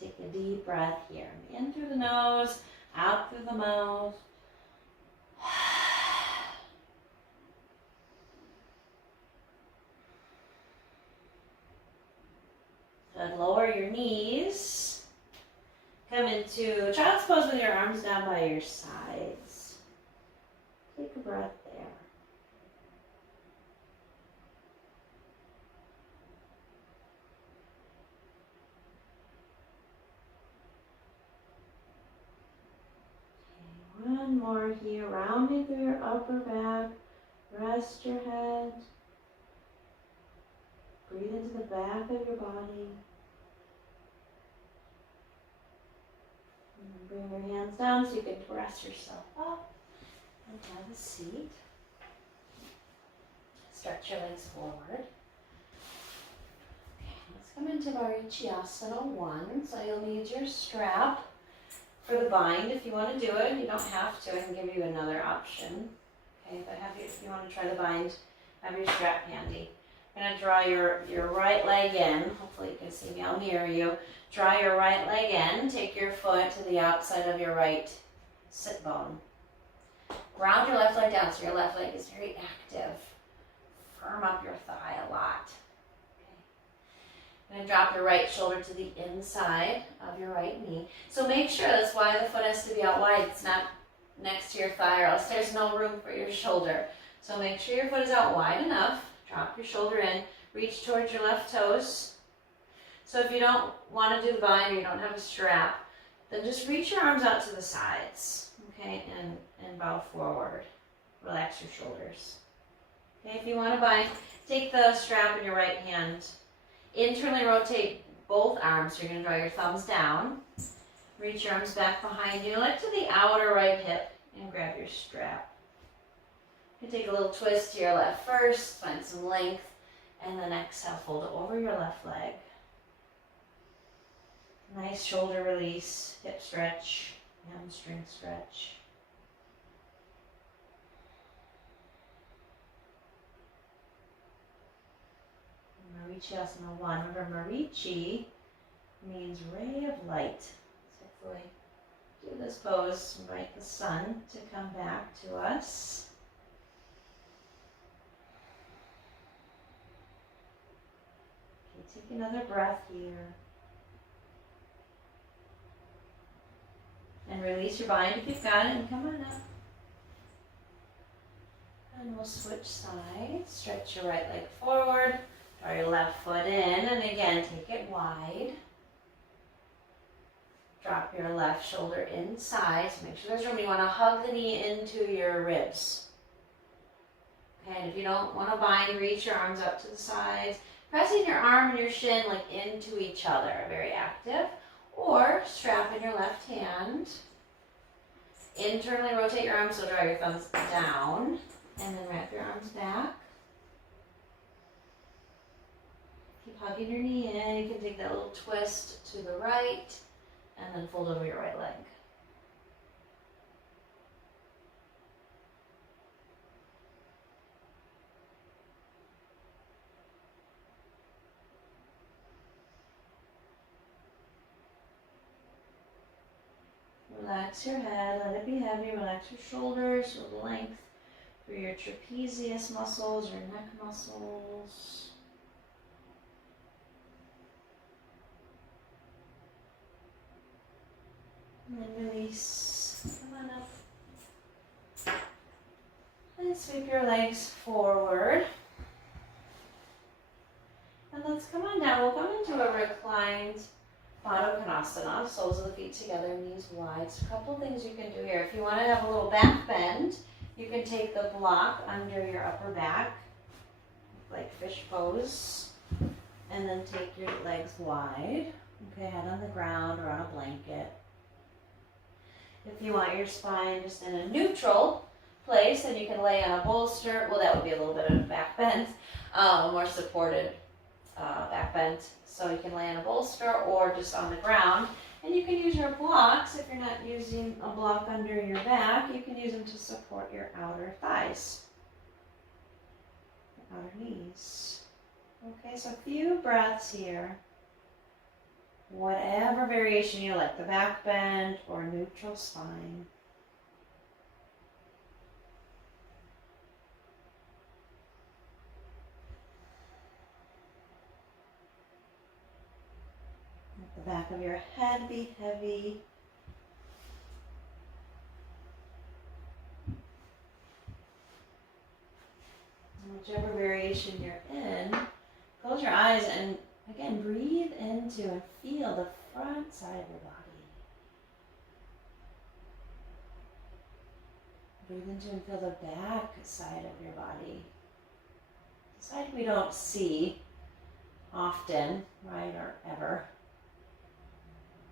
Take a deep breath here. In through the nose, out through the mouth. Good. Lower your knees. Come into child's pose with your arms down by your sides. Take a breath there. Okay, one more here. Rounding through your upper back. Rest your head. Breathe into the back of your body. And bring your hands down so you can press yourself up and have a seat. Stretch your legs forward. Okay, let's come into Vinyasa 1. So you'll need your strap for the bind if you want to do it. You don't have to. I can give you another option. Okay, but if you want to try the bind, have your strap handy. You're going to draw your right leg in. Hopefully you can see me. I'll mirror you. Draw your right leg in. Take your foot to the outside of your right sit bone. Ground your left leg down so your left leg is very active. Firm up your thigh a lot. You're going to drop your right shoulder to the inside of your right knee. So make sure, that's why the foot has to be out wide. It's not next to your thigh or else there's no room for your shoulder. So make sure your foot is out wide enough. Drop your shoulder in. Reach towards your left toes. So if you don't want to do the bind or you don't have a strap, then just reach your arms out to the sides, okay, and bow forward. Relax your shoulders. Okay, if you want to bind, take the strap in your right hand. Internally rotate both arms. So you're going to draw your thumbs down. Reach your arms back behind you, like to the outer right hip, and grab your strap. You can take a little twist to your left first, find some length, and then exhale, fold it over your left leg. Nice shoulder release, hip stretch, hamstring stretch. Vinyasa 1. Remember, Marichi means ray of light. So hopefully do this pose, invite the sun to come back to us. Okay, take another breath here. And release your bind if you've got it, and come on up. And we'll switch sides. Stretch your right leg forward. Draw your left foot in, and again, take it wide. Drop your left shoulder inside, so make sure there's room. You want to hug the knee into your ribs. Okay, and if you don't want to bind, reach your arms up to the sides. Pressing your arm and your shin like into each other, very active. Or strap in your left hand. Internally rotate your arms, so draw your thumbs down, and then wrap your arms back. Keep hugging your knee in. You can take that little twist to the right and then fold over your right leg. Relax your head, let it be heavy. Relax your shoulders with length through your trapezius muscles, your neck muscles. And then release. Come on up. And sweep your legs forward. And let's come on down. We'll come into a reclined Baddha Konasana, soles of the feet together, knees wide. So a couple things you can do here. If you want to have a little back bend, you can take the block under your upper back, like fish pose, and then take your legs wide. Okay, head on the ground or on a blanket. If you want your spine just in a neutral place, then you can lay on a bolster. Well, that would be a little bit of a back bend, more supported back bend. So you can lay on a bolster or just on the ground. And you can use your blocks. If you're not using a block under your back, you can use them to support your outer thighs, your outer knees. Okay, so a few breaths here. Whatever variation you like, the back bend or neutral spine. Let the back of your head be heavy. And whichever variation you're in, close your eyes and again, breathe into and feel the front side of your body. Breathe into and feel the back side of your body. The side we don't see often, right, or ever.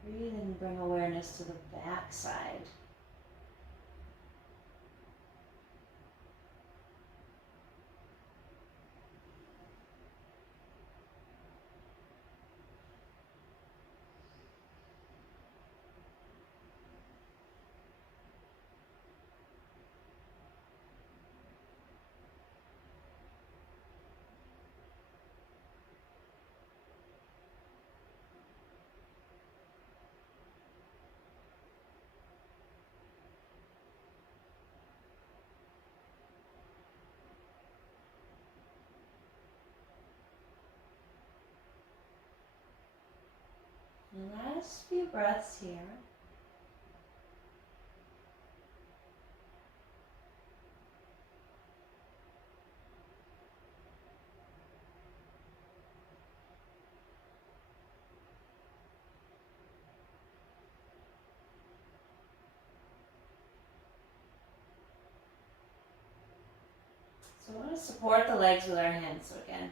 Breathe and bring awareness to the back side. The last few breaths here. So we want to support the legs with our hands. So again,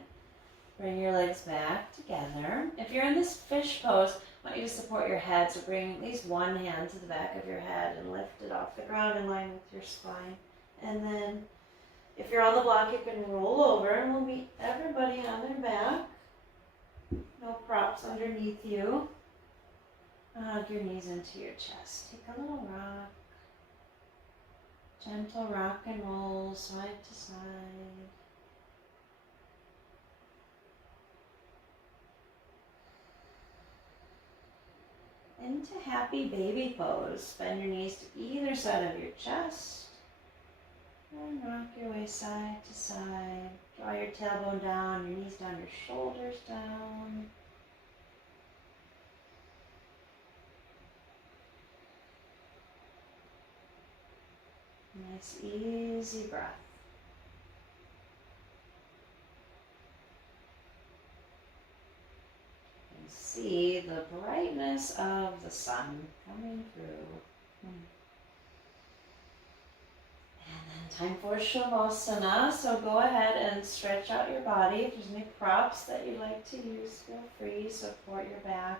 bring your legs back together. If you're in this fish pose, I want you to support your head. So bring at least one hand to the back of your head and lift it off the ground in line with your spine. And then if you're on the block, you can roll over and we'll meet everybody on their back. No props underneath you. Hug your knees into your chest. Take a little rock. Gentle rock and roll side to side. Into happy baby pose. Bend your knees to either side of your chest. And rock your way side to side. Draw your tailbone down, your knees down, your shoulders down. Nice, easy breath. And see the brightness of the sun coming through. And then time for Shavasana. So go ahead and stretch out your body. If there's any props that you'd like to use, feel free. Support your back.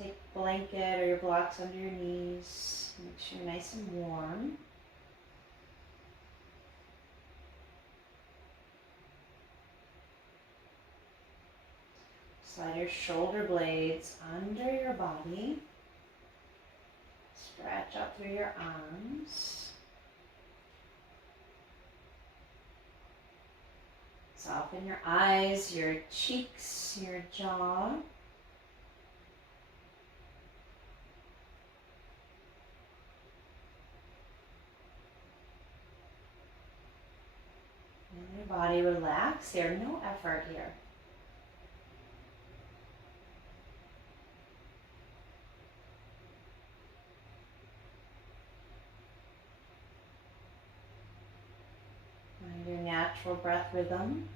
Take a blanket or your blocks under your knees. Make sure you're nice and warm. Slide your shoulder blades under your body. Stretch out through your arms. Soften your eyes, your cheeks, your jaw. And your body relax here, no effort here. Find your natural breath rhythm.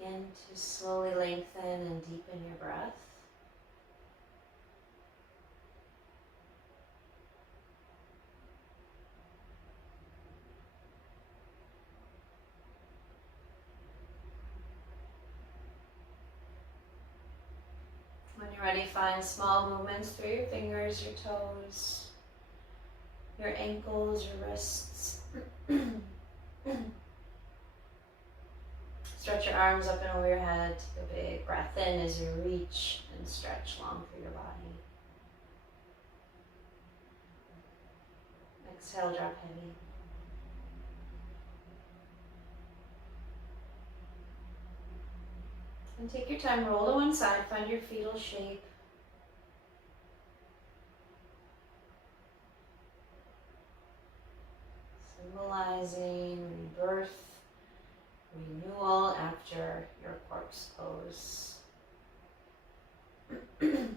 Begin to slowly lengthen and deepen your breath. When you're ready, find small movements through your fingers, your toes, your ankles, your wrists. Stretch your arms up and over your head. Take a big breath in as you reach and stretch long through your body. Exhale, drop heavy. And take your time, roll to one side, find your fetal shape. Symbolizing rebirth, renewal after your corpse pose. And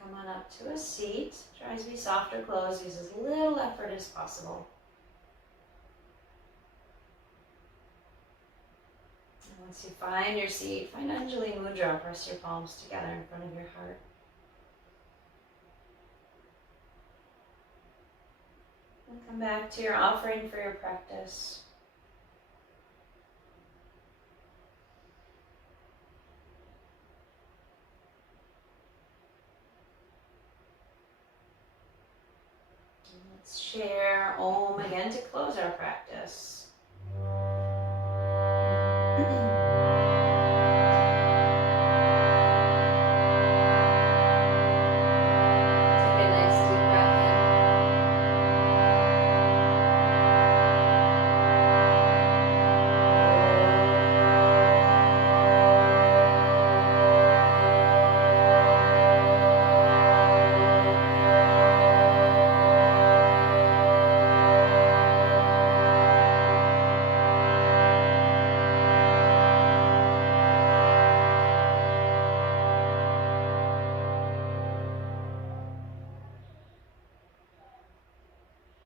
come on up to a seat. Try to be soft or closed. Use as little effort as possible. And once you find your seat, find Anjali Mudra. Press your palms together in front of your heart. And come back to your offering for your practice. Let's share Om again to close our practice.